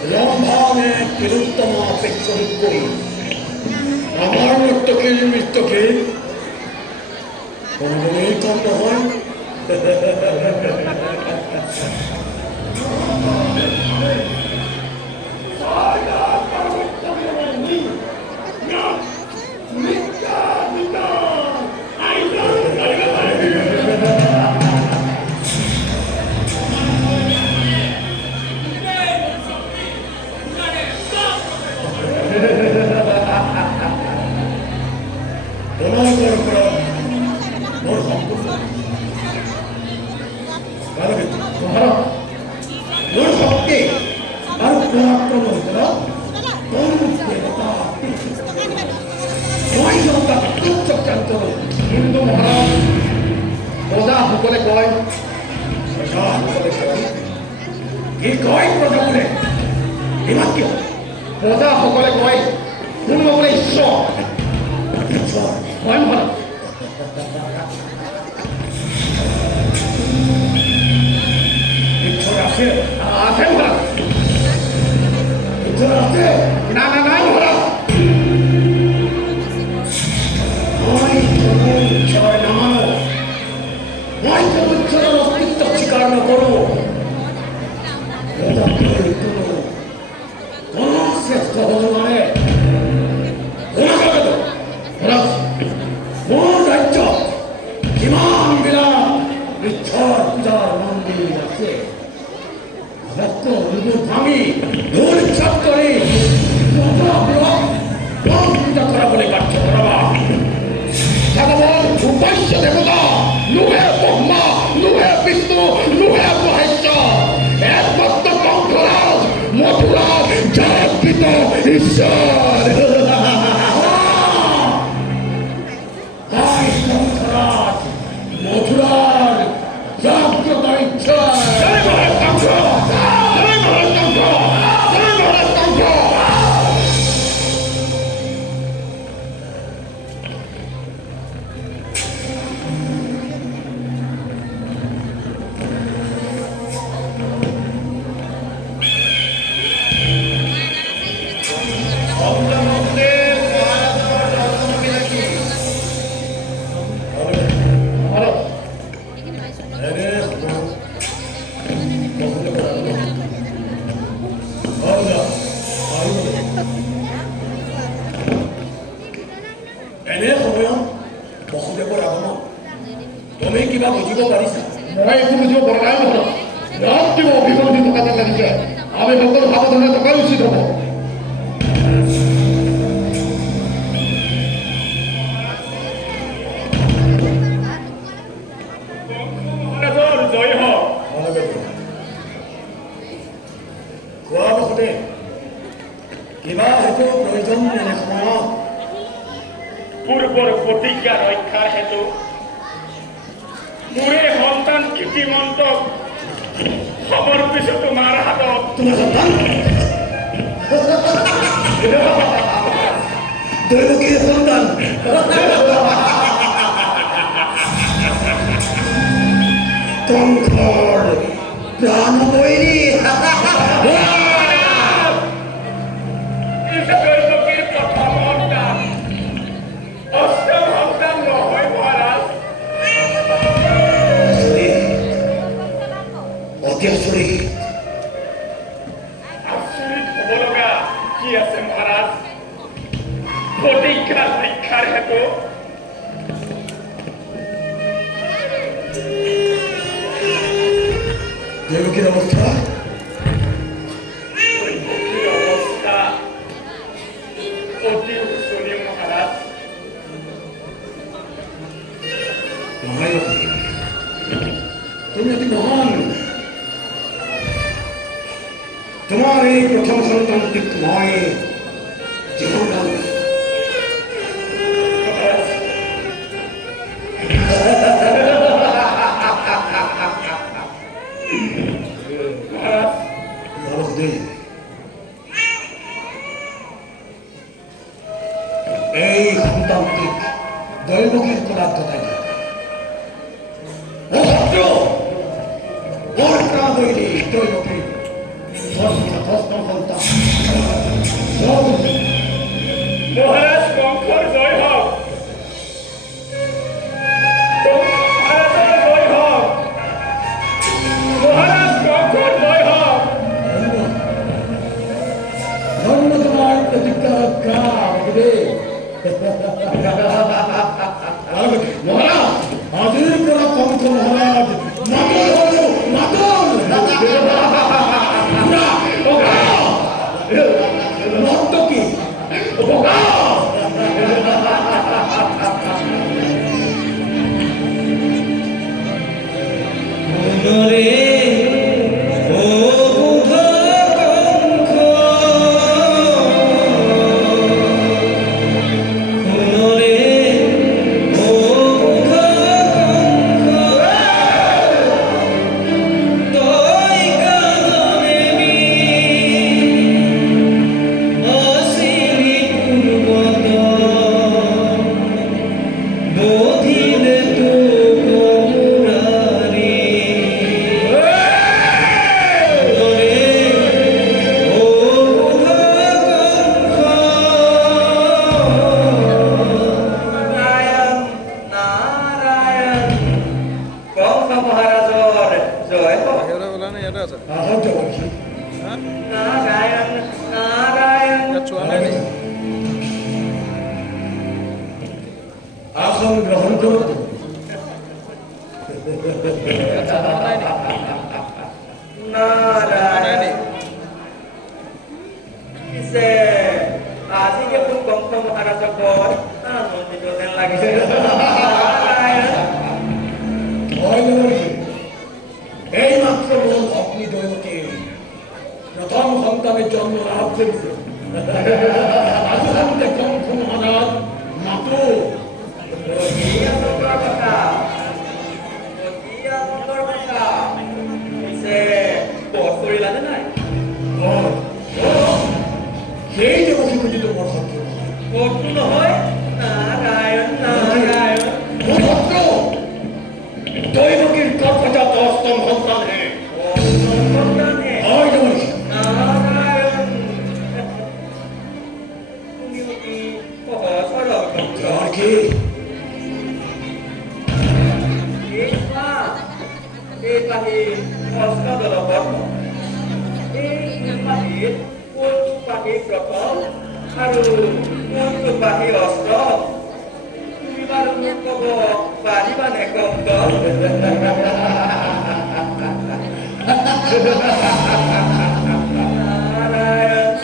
ৰম্ভানে তিলোত্তম অপেক্ষা কৰি আমাৰ মৃত্যুকে মৃত্যুকে কোনদিনই কম নয়। কিন্তু মহাৰাজ প্ৰজাসকলে কয় কি কয় প্ৰজাসকলে ইমান কিয় প্ৰজাসকলে কয় কোন বোলে ঈশ্বৰ হয় মহাৰাজ ঈশ্বৰ আছে আছে মহাৰাজ ঈশ্বৰ আছে না না নাই মহাৰাজ ঈশ্বরের অস্তিত্ব স্বীকার না করো কোন শ্রেষ্ঠ হল মানে কোন রাজ্য কিমান বিরাট ঈশ্বর পূজার মন্দির আছে ভক্ত ভাঙি ভুল ইচ্ছা করে পূজা করা বলে কার্য করা ভগবান উপাস্য দেবতা নুহে ব্রহ্মা নুহে বিষ্ণু নুহে মহেশ্বর একমাত্র কঙ্করাজ মথুরাজ জাগৃত ঈশ্বর কঙ্করাজ মথুরার জাগ্রত ঈশ্বর তুমি কিবা বুজিব পাৰিছা মই একো বুজিব পৰা নাই নহয় ৰাত কিবা অভিসন্ধি থকা যেন লাগিছে আমি সকলো সাৱধানে থকাই উচিত হ'ব জয় হওক খোৱা বসতে কিবা হয়তো প্ৰয়োজন এনে সময়ত পূৰ্বৰ প্ৰতিজ্ঞা ৰক্ষাৰ হেতু মোৰে সন্তান কীৰ্তিমন্তক সমৰ্পিছো তোমাৰ হাতত তোমাৰ সন্তান দৈৱকীৰ সন্তান কংসৰ প্ৰাণবৈৰী দৈৱকীৰ প্ৰথম সন্তান অষ্টম সন্তান নহয় মহাৰাজ অতি আচৰিত আচৰিত হ'ব লগা কি আছে মহাৰাজ প্ৰতিজ্ঞা ৰক্ষাৰ হেতু দৈৱকীৰ অৱস্থা অতি শোচনীয় মহাৰাজ তুমি অতি মহান তোমাৰ এই প্ৰথম সন্তানটিক মই জীৱন দান এই সন্তানটিক দৈৱকীৰ কোলাত গতাই দিয়া মোৰ প্ৰাণ দৈৱকী সন্তান চল। মহারাজ কঙ্কর জয় হোক, মহারাজের জয় হোক, মহারাজ কঙ্কর জয় হোক। ধন্য তোমার প্রতিজ্ঞা রক্ষা হবে। মহারাজ আদির করা কঙ্ক মহারাজ মাতল হলো মাতল। নর্তকী নারায়ণ নারায়ণ, কঙ্ক মহারাজর জয় হোক। আহত হয়েছি। নারায়ণ নারায়ণ, আসন গ্রহণ করো। নারায়ণ। পিছে আজি কেৱল কঙ্ক মহাৰাজক বৰ আনন্দিত যেন লাগিছে। নাৰায়ণ ভয় নকৰিবি। এইমাত্ৰ মোৰ ভগ্নী দৈৱকী প্ৰথম সন্তানে জন্ম লাভ কৰিছে। আজি সন্তে কঙ্ক মহাৰাজ মাতো। কি আনন্দৰ কথা, কি আনন্দৰ কথা। পিছে বধ কৰিলানে নাই? সেই দেৱকী বুলিতো মোৰ শত্ৰু নহয়। বধটো নহয়? নাৰায়ণ নাৰায়ণ, মোৰ শত্ৰু দৈৱকীৰ গৰ্ভজাত অষ্টম সন্তানহে। সন্তানহে। হয় দেৱকী। নাৰায়ণ, তুমি অতি সহজ সৰল ভক্ত। দেৱকী এই পাহি অষ্ট দলবদ্ধ। এই পাহিত কোনটো পাহি প্ৰথম আৰু কোনটো পাহি অষ্টম, তুমি বাৰু মোক ক'ব পাৰিবানে কঙ্ক? নাৰায়ণ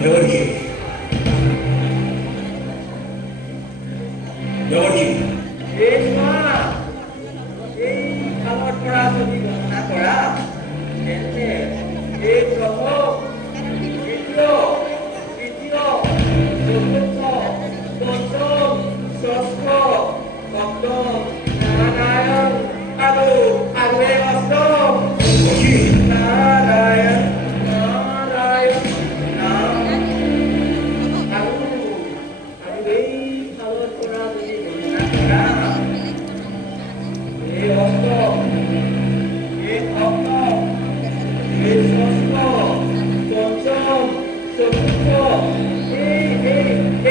দেৱকী দেৱকী এই চোৱা, এই কালৰ পৰা যদি গণনা কৰা তেন্তে এই প্ৰথম, দ্বিতীয়, তৃতীয়, চতুৰ্থ, পঞ্চম, ষষ্ঠ, সপ্তম, নাৰায়ণ আৰু এই অষ্টম। দেৱকী নাৰায়ণ নাৰায়ণ আৰু এই কালৰ পৰা যদি গণনা কৰা এই অষ্টম, এই সপ্তম, এই ষষ্ঠ, পঞ্চম, চতুৰ্থ,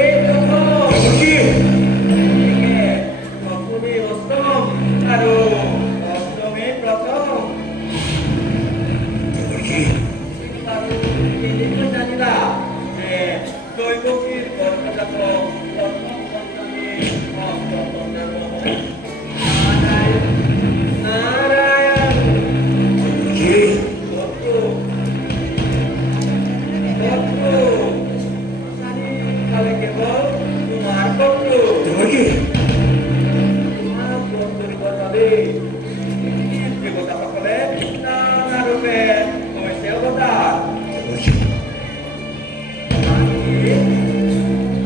এই প্ৰথম। দেৱকী গতিকে প্ৰথমে অষ্টম আৰু অষ্টমে প্ৰথম। দেৱকী আৰু কেনেকৈ জানিলা যে দৈৱকীৰ গৰ্ভজাত প্ৰথম সন্তানে অষ্টম সন্তান নহয়? নাৰায়ণ নাৰায়ণ, দেৱকী শত্ৰু শত্ৰু চাৰিওফালে কেৱল তোমাৰ শত্ৰু। দেৱকী তোমাক বধ কৰিবৰ বাবে পৃথিৱীৰ দেৱতাসকলে নানা ৰূপে হৈছে অৱতাৰ। দেৱকী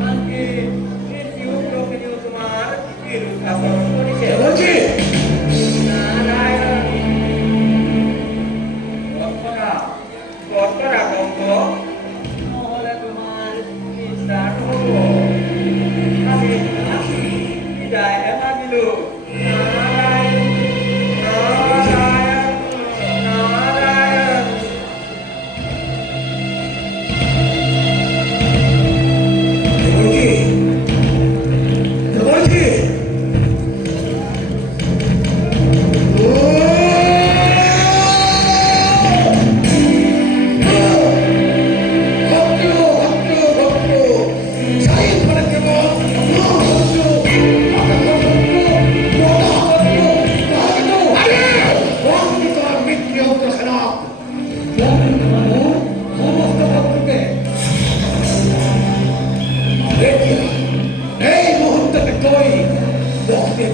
আনকি মৃত্যুলোকেও তোমাৰ বিৰুদ্ধাচৰণ কৰিছে। দেৱকী নাৰায়ণ কৰ্কৰা কঙ্ক, নহলে তোমাৰ নিস্তাৰ নহ'ব। আমি বিদায়হে মাগিলো।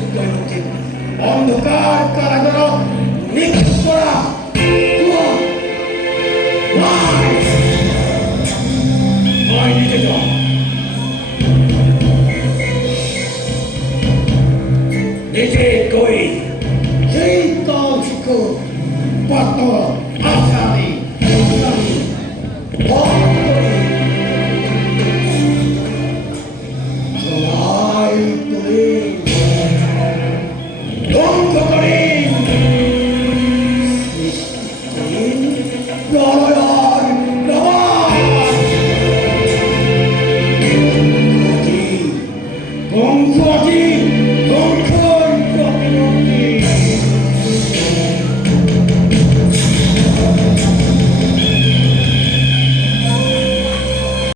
নিত্যই উচিত। অন্ধকার কারাগার নিক্ষেপ করা আয় নিচে যাও। নিচে কই সেই কাল শিক্ষক পাত্র আশা